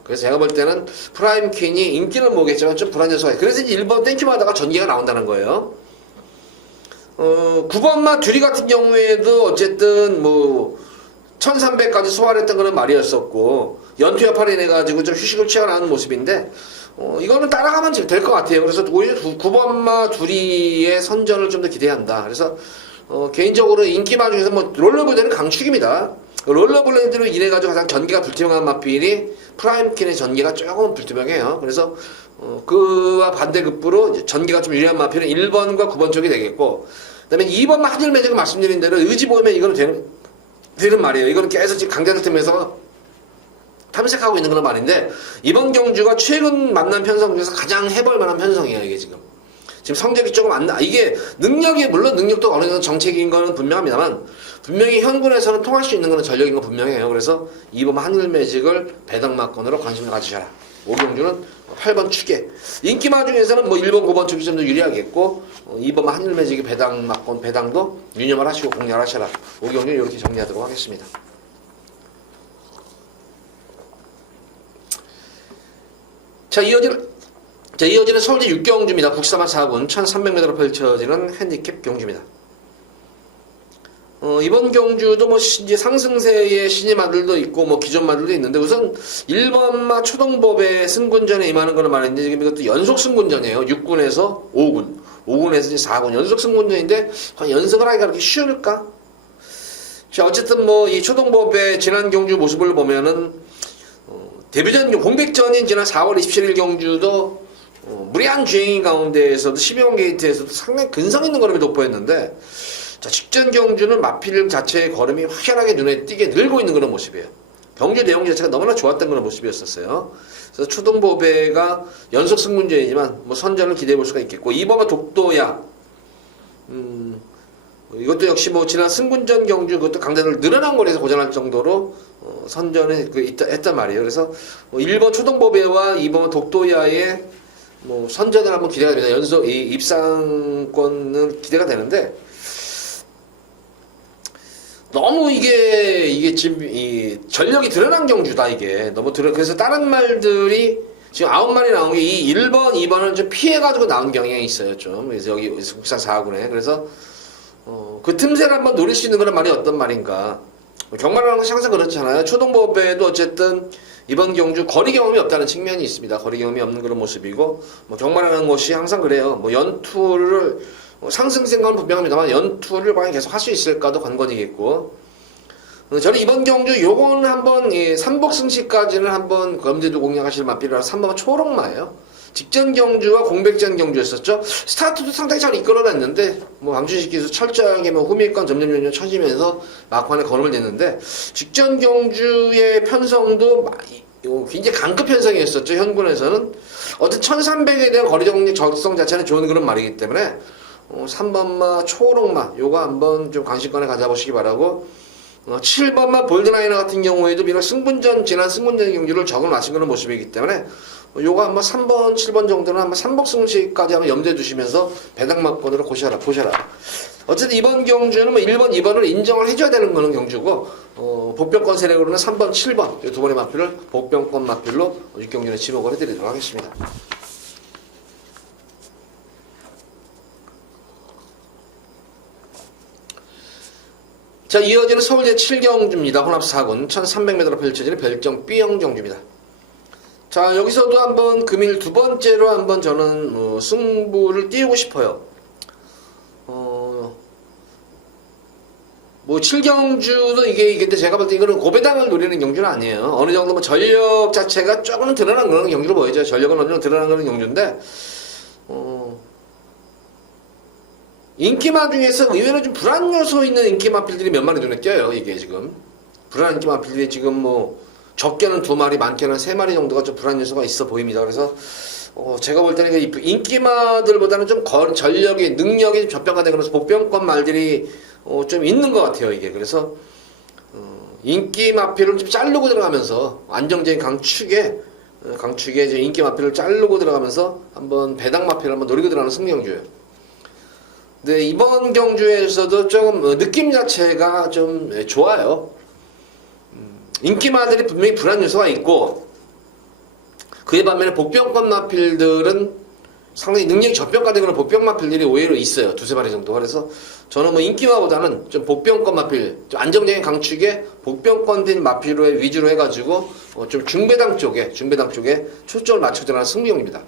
그래서 제가 볼 때는 프라임 퀸이 인기는 모으겠지만 좀 불안 요소가 있어요. 그래서 이제 1번 땡큐만 하다가 전기가 나온다는 거예요. 9번마 두리 같은 경우에도 어쨌든 1300까지 소화했던 거는 말이었었고, 연투 여파를 인해가지고 좀 휴식을 취하는 모습인데, 이거는 따라가면 될 것 같아요. 그래서 오히려 9번마 두리의 선전을 좀 더 기대한다. 그래서 개인적으로 인기마 중에서 롤러블레이드는 강축입니다. 롤러블레이드로 인해가지고 가장 전기가 불투명한 마필이 프라임킨의 전기가 조금 불투명해요. 그래서 그와 반대급부로 전기가 좀 유리한 마필은 1번과 9번 쪽이 되겠고, 그 다음에 2번만 한일 매직을 말씀드린 대로 의지 보이면 이거는 되는 말이에요. 이거는 계속 지금 강자들 틈에서 탐색하고 있는 그런 말인데, 이번 경주가 최근 만난 편성 중에서 가장 해볼 만한 편성이에요. 이게 지금 성적이 조금 안 나. 이게 물론 능력도 어느 정도 정책인 거는 분명합니다만, 분명히 현군에서는 통할 수 있는 거는 전력인 건 분명해요. 그래서 2번 한일 매직을 배당마건으로 관심을 가지셔라. 오경주는 8번 추계. 인기마 중에서는 1번, 9번 쪽이 좀 더 유리하겠고, 2번 한일 매직의 배당마건, 배당도 유념을 하시고 공략을 하셔라. 오경주는 이렇게 정리하도록 하겠습니다. 자, 이어지는 서울대 6경주입니다. 국사마 4군 1300m로 펼쳐지는 핸디캡 경주입니다. 이번 경주도 이제 상승세의 신임 마들도 있고 기존 마들도 있는데, 우선 1번마 초동법의 승군전에 임하는 거는 말인데, 지금 이것도 연속 승군전이에요. 6군에서 5군, 5군에서 이제 4군 연속 승군전인데 연승을 하기가 그렇게 쉬울까? 자, 어쨌든 이 초동법의 지난 경주 모습을 보면은 데뷔전 공백전인 지난 4월 27일 경주도 무리한 주행인 가운데에서도 12번 게이트에서도 상당히 근성 있는 걸음이 돋보였는데, 자, 직전 경주는 마필 자체의 걸음이 확연하게 눈에 띄게 늘고 있는 그런 모습이에요. 경주 내용 자체가 너무나 좋았던 그런 모습이었었어요. 그래서 초동보배가 연속 승군전이지만 선전을 기대해 볼 수가 있겠고, 2번은 독도야. 이것도 역시 지난 승군전 경주 그것도 강자들 늘어난 거리에서 고전할 정도로 선전에 했단 말이에요. 그래서 1번 초동보배와 2번 독도야의 선전을 한번 기대가 됩니다. 연속 입상권은 기대가 되는데, 너무 이게 지금 전력이 드러난 경주다. 이게 너무 그래서 다른 말들이 지금 9마리 나온 게 이 1번, 2번은 좀 피해가지고 나온 경향이 있어요. 좀 그래서 여기 국사 4군에 그래서 그 틈새를 한번 노릴 수 있는 그런 말이 어떤 말인가. 경마라는 것이 항상 그렇잖아요. 초동법에도 어쨌든 이번 경주 거리 경험이 없다는 측면이 있습니다. 거리 경험이 없는 그런 모습이고, 경마라는 것이 항상 그래요. 연투를 상승세인 건 분명합니다만 연투를 과연 계속 할 수 있을까도 관건이겠고, 저는 이번 경주 요거는 한번 3복 승시까지는 한번 검제도 공략하실 맛비라서 3번은 초록마예요. 직전 경주와 공백전 경주였었죠. 스타트도 상당히 잘 이끌어냈는데 방준식 기수 철저하게 후미권 점점 쳐지면서 막판에 걸음을 냈는데, 직전 경주의 편성도 굉장히 강급 편성이었었죠. 현군에서는 어쨌든 1300에 대한 거리 정리 적성 자체는 좋은 그런 말이기 때문에 3번마 초록마 요거 한번 좀 관심권에 가져보시기 바라고, 7번마 볼드라이너 같은 경우에도 비록 지난 승군전 경주를 적을 마신 그런 모습이기 때문에 요거 한번 3번, 7번 정도는 한번 3복 승시까지 한번 염두에 두시면서 배당마권으로 보셔라. 어쨌든 이번 경주는 1번, 2번을 인정을 해줘야 되는 거는 경주고, 복병권 세력으로는 3번, 7번 이 두 번의 마필을 복병권 마필로 6경주에 지목을 해드리도록 하겠습니다. 자, 이어지는 서울대 7경주입니다. 혼합 4군 1300m로 펼쳐지는 별정 B형 경주입니다. 자, 여기서도 한번 금일 두 번째로 한번 저는 승부를 띄우고 싶어요. 뭐 7경주도 이게 근데 제가 볼 때 이거는 고배당을 노리는 경주는 아니에요. 어느 정도 뭐 전력 자체가 조금은 드러난 그런 경주로 보이죠. 전력은 어느 정도 드러난 그런 경주인데 인기마 중에서 의외로 좀 불안 요소 있는 인기마필들이 몇 마리 눈에 띄어요. 이게 지금 불안 인기마필들이 지금 뭐 적게는 2마리, 많게는 3마리 정도가 좀 불안 요소가 있어 보입니다. 그래서 제가 볼 때는 인기마들보다는 좀 전력이 능력이 저평가되고 그래서 복병권 말들이 좀 있는 것 같아요. 이게 그래서 인기 마필을 좀 자르고 들어가면서 안정적인 강축에 이제 인기 마필을 자르고 들어가면서 한번 배당 마필을 한번 노리고 들어가는 승경주예요. 근데 이번 경주에서도 좀 느낌 자체가 좀 좋아요. 인기마들이 분명히 불안 요소가 있고 그에 반면에 복병권 마필들은 상당히 능력이 저평가되는 그런 복병 마필들이 오히려 있어요. 2-3마리 정도. 그래서 저는 뭐 인기마보다는 좀 복병권 마필, 좀 안정적인 강축에 복병권된 마필로 위주로 해가지고 좀 중배당 쪽에 초점을 맞추고 들어가는 승부용입니다.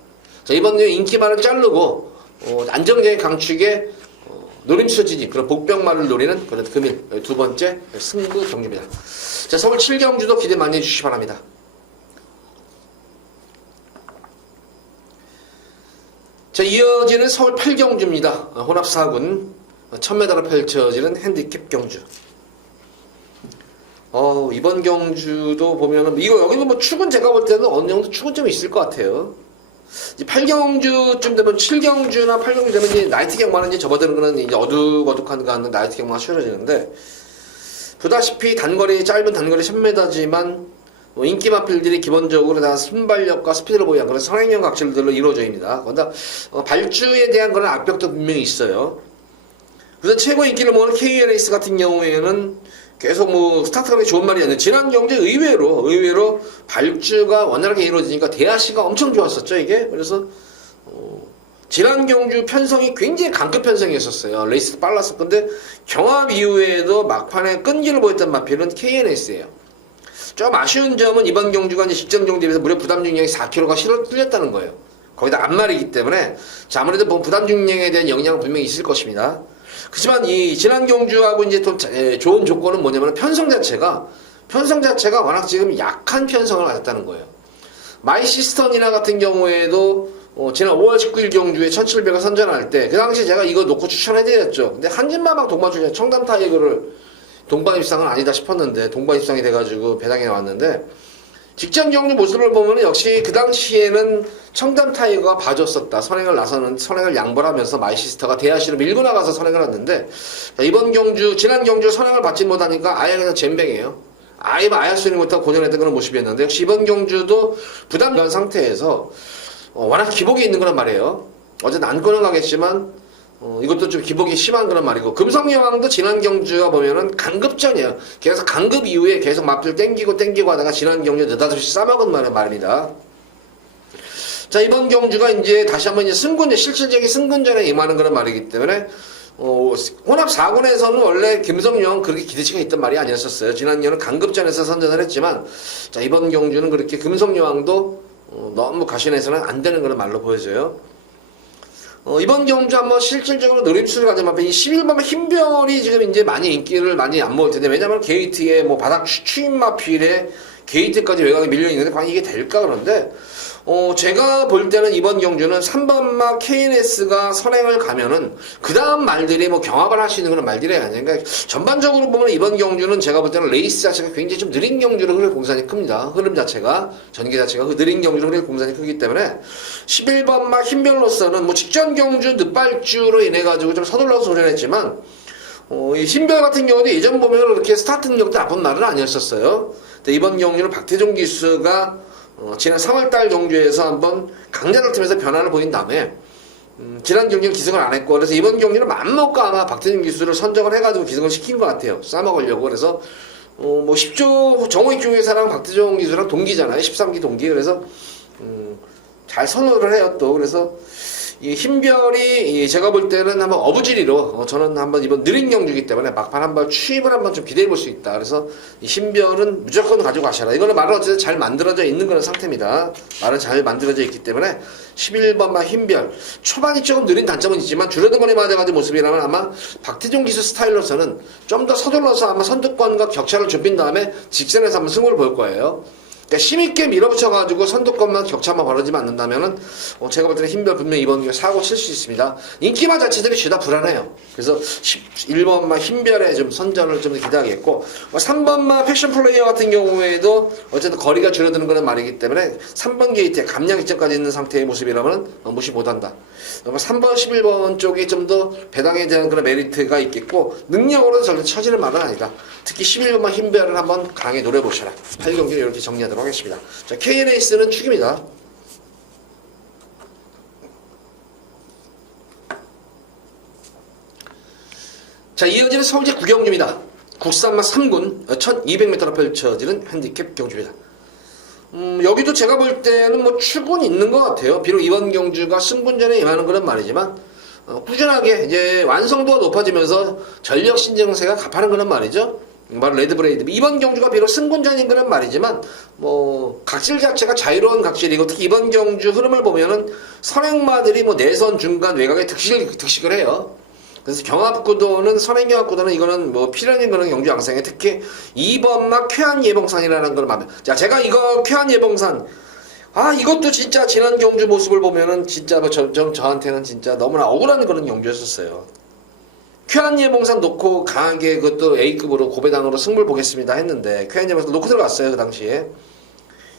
자, 이번 인기마를 자르고 안정적인 강축에 노림수 지지 그런 복병마를 노리는 그런 금일 2번째 승부 경기입니다. 자, 서울 7경주도 기대 많이 해주시기 바랍니다. 자, 이어지는 서울 8경주입니다. 혼합 4군 1000m로 펼쳐지는 핸디캡 경주. 이번 경주도 보면은 여기도 뭐 축은 제가 볼 때는 어느 정도 축은 좀 있을 것 같아요. 이제 8경주쯤 되면 7경주나 8경주 되면 이제 나이트 경마는 이제 접어드는 거는 이제 어둑어둑한 가는 나이트 경마가 쉬워지는데 보다시피 짧은 단거리 1000m지만 인기 마필들이 기본적으로 다 순발력과 스피드를 보유한 그런 선행형 각질들로 이루어져입니다. 그러나 발주에 대한 그런 압력도 분명히 있어요. 그래서 최고 인기를 모으는 KLS 같은 경우에는 계속 뭐 스타트가 좋은 말이 아니에요. 지난 경주에 의외로 발주가 원활하게 이루어지니까 대하시가 엄청 좋았었죠 이게. 그래서 지난 경주 편성이 굉장히 강급 편성이었었어요. 레이스도 빨랐을 건데 경합 이후에도 막판에 끈기를 보였던 마필은 KNS예요. 좀 아쉬운 점은 이번 경주가 이제 직전 경주에 비해서 무려 부담 중량이 4kg가 틀렸다는 거예요. 거기다 앞말이기 때문에 자, 아무래도 뭐 부담 중량에 대한 영향은 분명히 있을 것입니다. 그렇지만 이 지난 경주하고 이제 또 좋은 조건은 뭐냐면 편성 자체가 워낙 지금 약한 편성을 가졌다는 거예요. 마이시스턴이나 같은 경우에도 지난 5월 19일 경주에 1700을 선전할 때 그 당시 제가 이거 놓고 추천해드렸죠. 근데 한진마막 동반 출신 청담 타이거를 동반 입상은 아니다 싶었는데 동반 입상이 돼가지고 배당이 나왔는데 직전 경주 모습을 보면 역시 그 당시에는 청담 타이거가 봐줬었다. 선행을 양보하면서 마이시스터가 대하시로 밀고 나가서 선행을 했는데 이번 경주 지난 경주 선행을 받지 못하니까 아예 그냥 잼뱅이에요. 아예 할 수 있는 못하고 고전했던 그런 모습이었는데 역시 이번 경주도 부담된 상태에서 워낙 기복이 있는 그런 말이에요. 어쨌든 안고는 가겠지만 이것도 좀 기복이 심한 그런 말이고 금성여왕도 지난 경주가 보면은 강급전이에요. 계속 강급 이후에 계속 마필 땡기고 하다가 지난 경주 느닷없이 싸먹은 말입니다. 자, 이번 경주가 이제 다시 한번 이제 실질적인 승군전에 임하는 그런 말이기 때문에 혼합 4군에서는 원래 김성여왕 그렇게 기대치가 있던 말이 아니었었어요. 지난 경우는 강급전에서 선전을 했지만 자, 이번 경주는 그렇게 금성여왕도 너무 가신해서는 안 되는 그런 말로 보여져요. 이번 경주 한번 실질적으로 노림수를 가진 마필, 이 11번 흰별이 지금 이제 많이 인기를 많이 안 먹을 텐데, 왜냐면 게이트에 뭐 바닥 추임 마필에 게이트까지 외곽에 밀려 있는데, 과연 이게 될까 그런데, 제가 볼 때는 이번 경주는 3번마 KNS가 선행을 가면은 그 다음 말들이 뭐 경합을 할 수 있는 그런 말들이 아니에요. 그러니까 전반적으로 보면 이번 경주는 제가 볼 때는 레이스 자체가 굉장히 좀 느린 경주로 흐를 공산이 큽니다. 흐름 자체가 전개 자체가 그 느린 경주로 흐를 공산이 크기 때문에 11번마 흰별로서는 뭐 직전 경주 늦발주로 인해 가지고 좀 서둘러서 소련했지만 이 흰별 같은 경우도 예전 보면 그렇게 스타트 능력도 나쁜 말은 아니었었어요. 근데 이번 경주는 박태종 기수가 지난 3월달 경주에서 한번 강자들 팀에서 변화를 보인 다음에 지난 경기는 기승을 안 했고 그래서 이번 경기는 맘먹고 아마 박태준 기수를 선정을 해가지고 기승을 시킨 것 같아요. 싸먹으려고. 그래서 뭐 10조 정호익 중의사랑 박태종 기수랑 동기잖아요. 13기 동기. 그래서 잘 선호를 해요 또. 그래서 이 힘별이 제가 볼 때는 한번 어부지리로 저는 한번 이번 느린 경주이기 때문에 막판 한번 추임을 한번 좀 기대해 볼 수 있다. 그래서 이 힘별은 무조건 가지고 가셔라. 이거는 말은 어쨌든 잘 만들어져 있는 그런 상태입니다. 말은 잘 만들어져 있기 때문에 11번만 힘별. 초반이 조금 느린 단점은 있지만 줄어들거리 맞아가지고 모습이라면 아마 박태종 기수 스타일로서는 좀 더 서둘러서 아마 선두권과 격차를 좁힌 다음에 직선에서 한번 승부를 볼 거예요. 그러니까 힘있게 밀어붙여가지고 선두권만 격차만 벌어지면 않는다면은 제가 볼 때는 힘별 분명히 이번 기회에 사고 칠 수 있습니다. 인기만 자체들이 죄다 불안해요. 그래서 1번만 힘별에 좀 선전을 좀 기대하겠고 3번만 패션 플레이어 같은 경우에도 어쨌든 거리가 줄어드는 거는 말이기 때문에 3번 게이트에 감량 이점까지 있는 상태의 모습이라면 무시 못한다. 3번, 11번 쪽이 좀 더 배당에 대한 그런 메리트가 있겠고 능력으로는 절대 처지는 말은 아니다. 특히 11번만 힘별을 한번 강하게 노려보셔라. 8경기를 이렇게 정리하도록 하겠습니다. 자, KN에이스는 축입니다. 자, 이어지는 서울제 9경주입니다. 국산마 3군 1200m로 펼쳐지는 핸디캡 경주입니다. 여기도 제가 볼 때는 뭐 축은 있는 것 같아요. 비록 이번 경주가 승분전에 임하는 그런 말이지만 꾸준하게 이제 완성도가 높아지면서 전력 신정세가 가파른 그런 말이죠. 바로 레드브레이드. 이번 경주가 비록 승군전인 그런 말이지만 뭐 각질 자체가 자유로운 각질이고 특히 이번 경주 흐름을 보면은 선행마들이 뭐 내선 중간 외곽에 득식을 해요. 그래서 경합구도는 선행경합구도는 이거는 뭐 필연인 그런 경주 양상에 특히 2번막 쾌한 예봉산이라는 걸 말합니다. 자, 제가 이거 쾌한 예봉산 이것도 진짜 지난 경주 모습을 보면은 진짜 뭐 저한테는 진짜 너무나 억울한 그런 경주였었어요. 쾌한 예봉산 놓고 강하게 그것도 A급으로 고배당으로 승부를 보겠습니다 했는데 쾌한 예봉산 놓고 들어갔어요 그 당시에.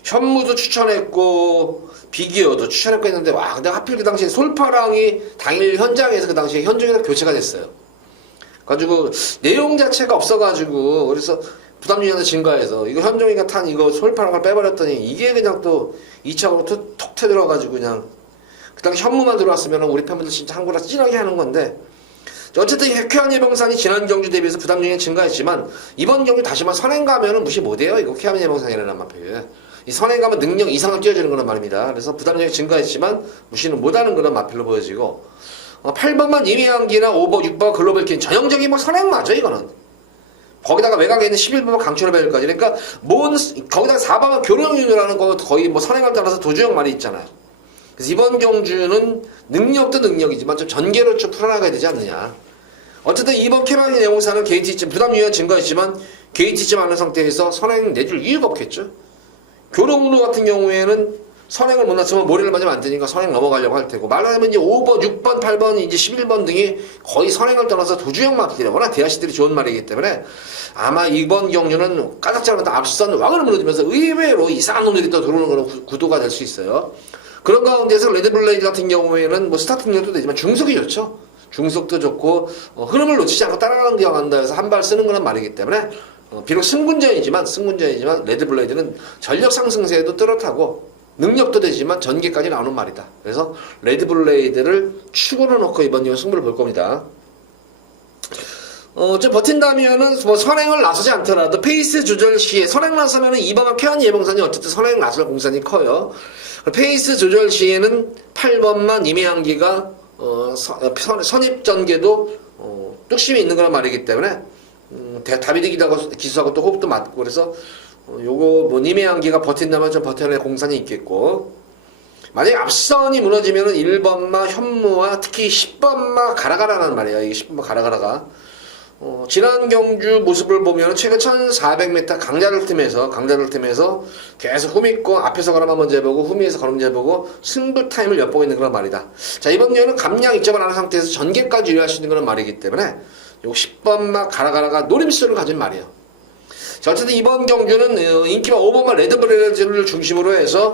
현무도 추천했고 비기어도 추천했고 했는데 근데 하필 그 당시에 솔파랑이 당일 현장에서 그 당시에 현종이랑 교체가 됐어요. 가지고 내용 자체가 없어가지고 그래서 부담유연도 증가해서 이거 현종이가 탄 이거 솔파랑을 빼버렸더니 이게 그냥 또 2차로 톡 터들어가지고 그냥 그 당시 현무만 들어왔으면 우리 팬분들 진짜 한구라 찐하게 하는 건데 어쨌든 쾌한 예봉산이 지난 경주 대비해서 부담유연 증가했지만 이번 경주 다시만 선행 가면은 무시 못해요. 이거 쾌한 예봉산이라는 마표에 이 선행 가면 능력 이상을 뛰어주는 그런 말입니다. 그래서 부담력이 증가했지만 무시는 못하는 그런 마필로 보여지고 8번만 이미향기나 5번, 6번 글로벌 킨 전형적인 뭐 선행 맞아 이거는. 거기다가 외곽에 있는 11번 강철배열까지 그러니까 거기다가 4번은 교령윤이라는 거 거의 뭐 선행을 따라서 도주형 말이 있잖아요. 그래서 이번 경주는 능력도 능력이지만 좀 전개로 좀 풀어나가야 되지 않느냐. 어쨌든 이번 캐마기 내용사는 게이트쯤 부담 유연 증가했지만 게이트쯤 하는 상태에서 선행 내줄 이유가 없겠죠. 교롱루 같은 경우에는 선행을 못 났으면 모래를 맞으면 안 되니까 선행 넘어가려고 할 테고 말하자면 이제 5번, 6번, 8번, 이제 11번 등이 거의 선행을 떠나서 도주형 마필이라 워낙 대하시들이 좋은 말이기 때문에 아마 이번 경주는 까닥자마다 앞선 왕을 무너지면서 의외로 이상한 놈들이 또 들어오는 그런 구도가 될 수 있어요. 그런 가운데서 레드블레이드 같은 경우에는 뭐 스타팅력도 되지만 중속이 좋죠. 중속도 좋고 흐름을 놓치지 않고 따라가는 게 한다 해서 한 발 쓰는 거란 말이기 때문에 비록 승군전이지만 레드블레이드는 전력 상승세에도 뚜렷하고 능력도 되지만 전개까지 나오는 말이다. 그래서 레드블레이드를 축으로 놓고 이번 경우 승부를 볼 겁니다. 좀 버틴다면은 뭐 선행을 나서지 않더라도 페이스 조절 시에 선행 나서면은 2번만 쾌한 예봉산이 어쨌든 선행 나설 공산이 커요. 페이스 조절 시에는 8번만 임해향기가 선입 전개도 뚝심이 있는 거란 말이기 때문에 다비드 기수하고 또 호흡도 맞고 그래서 요거 뭐 임해향기가 버틴다면 좀 버텨낼 공산이 있겠고 만약에 앞선이 무너지면은 1번마 현무와 특히 10번마 가라가라라는 말이에요. 이게 10번마 가라가라가 지난 경주 모습을 보면 최근 1400m 강자들 틈에서 계속 후미권 앞에서 걸음 먼저 해보고 후미에서 걸음 먼저 해보고 승부 타임을 엿보고 있는 그런 말이다. 자, 이번 경우는 감량 입점을 하는 상태에서 전개까지 유효할 수 있는 그런 말이기 때문에 요 10번마 가라가라가 노림수를 가진 말이에요. 자, 어쨌든 이번 경주는 인기가 5번마 레드브레이드를 중심으로 해서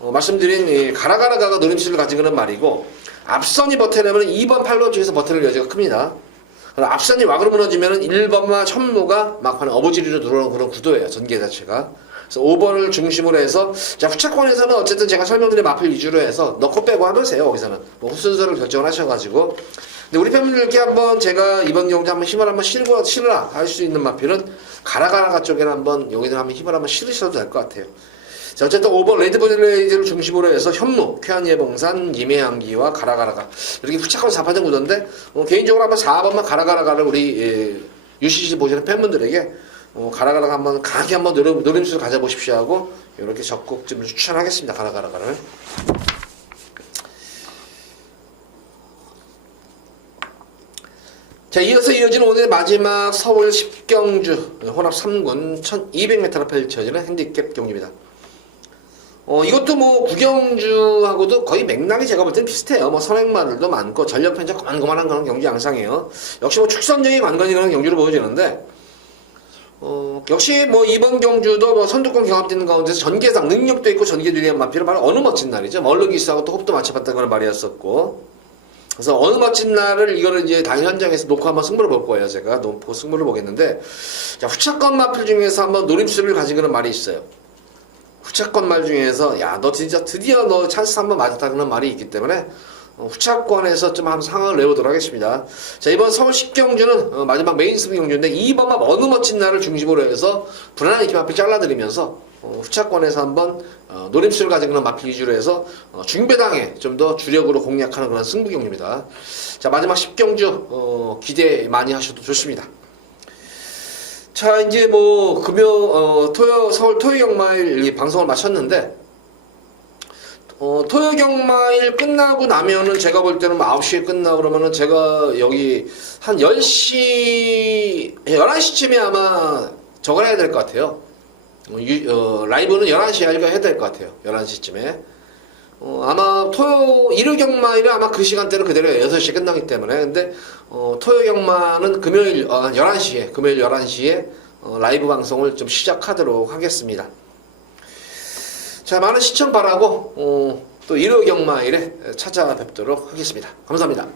말씀드린 가라가라가 노림수를 가진 그런 말이고 앞선이 버텨내면 2번 8번 쪽에서 버텨낼 여지가 큽니다. 앞선이 wak으로 무너지면 1번과 현무가 막판에 어부지리로 들어오는 그런 구도예요. 전개 자체가. 그래서 5번을 중심으로 해서 자 후차권에서는 어쨌든 제가 설명드린 마필 위주로 해서 넣고 빼고 하면서요. 거기서는 뭐 순서를 결정을 하셔가지고 근데 우리 팬분들께 한번 제가 이번 경주 한번 힘을 한번 실으라 할 수 있는 마필은 가라가라가 쪽에는 한번 여기서 한번 힘을 한번 실으셔도 될 것 같아요. 자, 어쨌든 5번 레드블레이즈를 중심으로 해서 현무, 쾌한예봉산, 임해향기와 가라가라가 이렇게 후착하고 4파전 구도인데 개인적으로 한번 4번만 가라가라가를 우리 UCC 보시는 팬분들에게 가라가라가 한번 강하게 한번 노림수를 가져보십시오 하고 이렇게 적극 좀 추천하겠습니다. 가라가라가를. 자, 이어서 이어지는 오늘 마지막 서울 10경주 혼합 3군 1200m로 펼쳐지는 핸디캡 경기입니다. 이것도 뭐 구경주하고도 거의 맥락이 제가 볼 때는 비슷해요. 뭐 선행마들도 많고 전력 편차 고만고만한 그런 경기 양상이에요. 역시 뭐 축선적인 관건이라는 경주로 보여지는데 역시 뭐 이번 경주도 뭐 선두권 경합되는 가운데서 전개상 능력도 있고 전개도 위한 마피를 바로 어느 멋진 날이죠. 얼룩이스하고 또 호흡도 맞춰봤다는 말이었었고, 그래서 어느 멋진 날을 이거를 이제 당일 현장에서 놓고 한번 승부를 볼 거예요. 제가 놓고 승부를 보겠는데, 자, 후차권 마필 중에서 한번 노림수를 가진 그런 말이 있어요. 후차권 말 중에서 야, 너 진짜 드디어 너 찬스 한번 맞았다 그런 말이 있기 때문에 후차권에서 좀 한번 상황을 내보도록 하겠습니다. 자, 이번 서울 10경주는 마지막 메인 승부 경주인데 2번만 어느 멋진 날을 중심으로 해서 불안한 이렇게 마필 잘라드리면서 후차권에서 한번 노림수를 가진 그런 마필 위주로 해서 중배당에 좀 더 주력으로 공략하는 그런 승부 경주입니다. 자, 마지막 10경주 기대 많이 하셔도 좋습니다. 자, 이제 뭐 서울 토요경마일 방송을 마쳤는데 토요경마일 끝나고 나면은 제가 볼 때는 9시에 끝나고 그러면은 제가 여기 한 11시쯤에 아마 저걸 해야 될 것 같아요. 라이브는 11시에 해야 될 것 같아요. 11시쯤에. 아마 일요경마일은 아마 그 시간대로 그대로 6시에 끝나기 때문에. 근데, 토요경마는 금요일 11시에, 금요일 11시에 라이브 방송을 좀 시작하도록 하겠습니다. 자, 많은 시청 바라고 또 일요경마일에 찾아뵙도록 하겠습니다. 감사합니다.